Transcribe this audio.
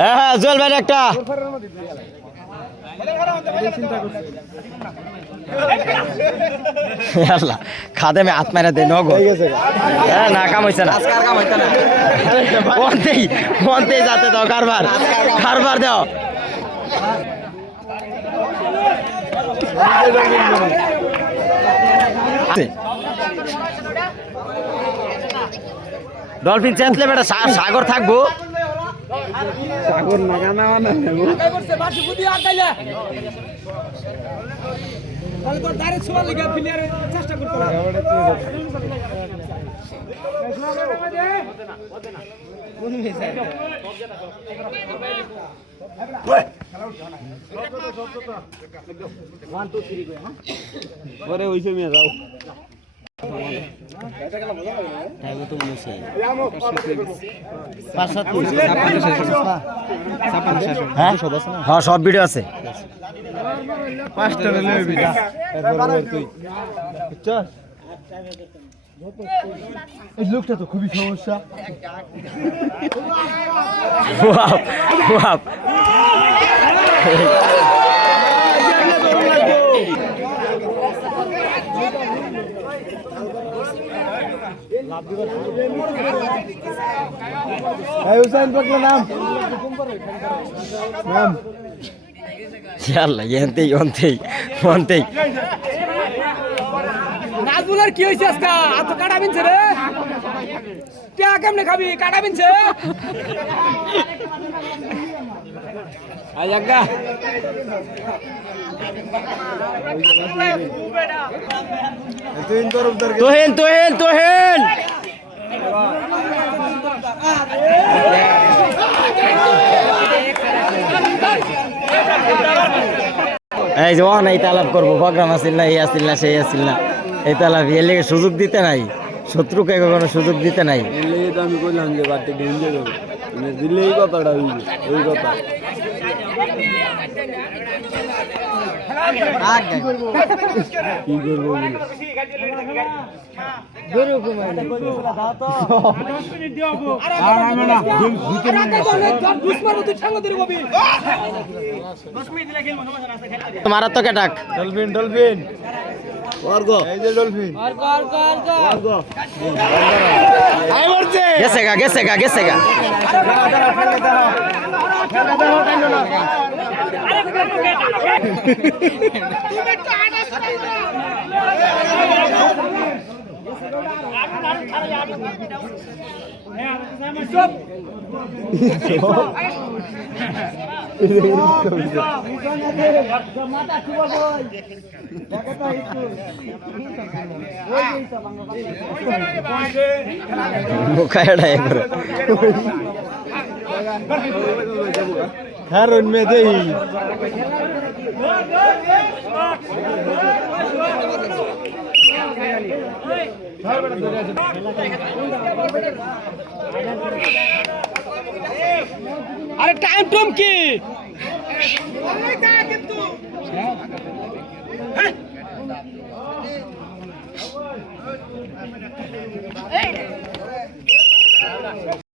হ্যাঁ জল ভাই একটা খাদে মে হাত মারা দে নগো না কাম হইছে না মনতেই যাতে দাও কারবার দাও ডলফিন চেতলে বেটা সাগর থাকবো সাগর নাগানা পরে ওইসে মেয়ে যাও সব ভিডিও আছে লোকটা তো খুবই সমস্যা হুসাইন পাকলা নাম নাজমুলের কি হয়েছে আজকে এত কাটা বিনছে রে কে কেমনে খাবি কাটা বিনছে আজাগা তোহেন এই যে অন এই তালাব করবো প্রোগ্রাম আসিল না এই আসিল না সেই আসিল না এই তালাব এর লেগে সুযোগ দিতে নাই শত্রুকে কখনো সুযোগ দিতে নাই আমি বললাম যে বাড়িতে ডেঞ্জে যাবো মানে দিলে এই কথাটা হইবে এই কথা কি করবো মারাত্মক অ্যাটাক ডলফিন এই যে ডলফিন গেছে গা কারণ মে দেই আরে টাইম টুম কি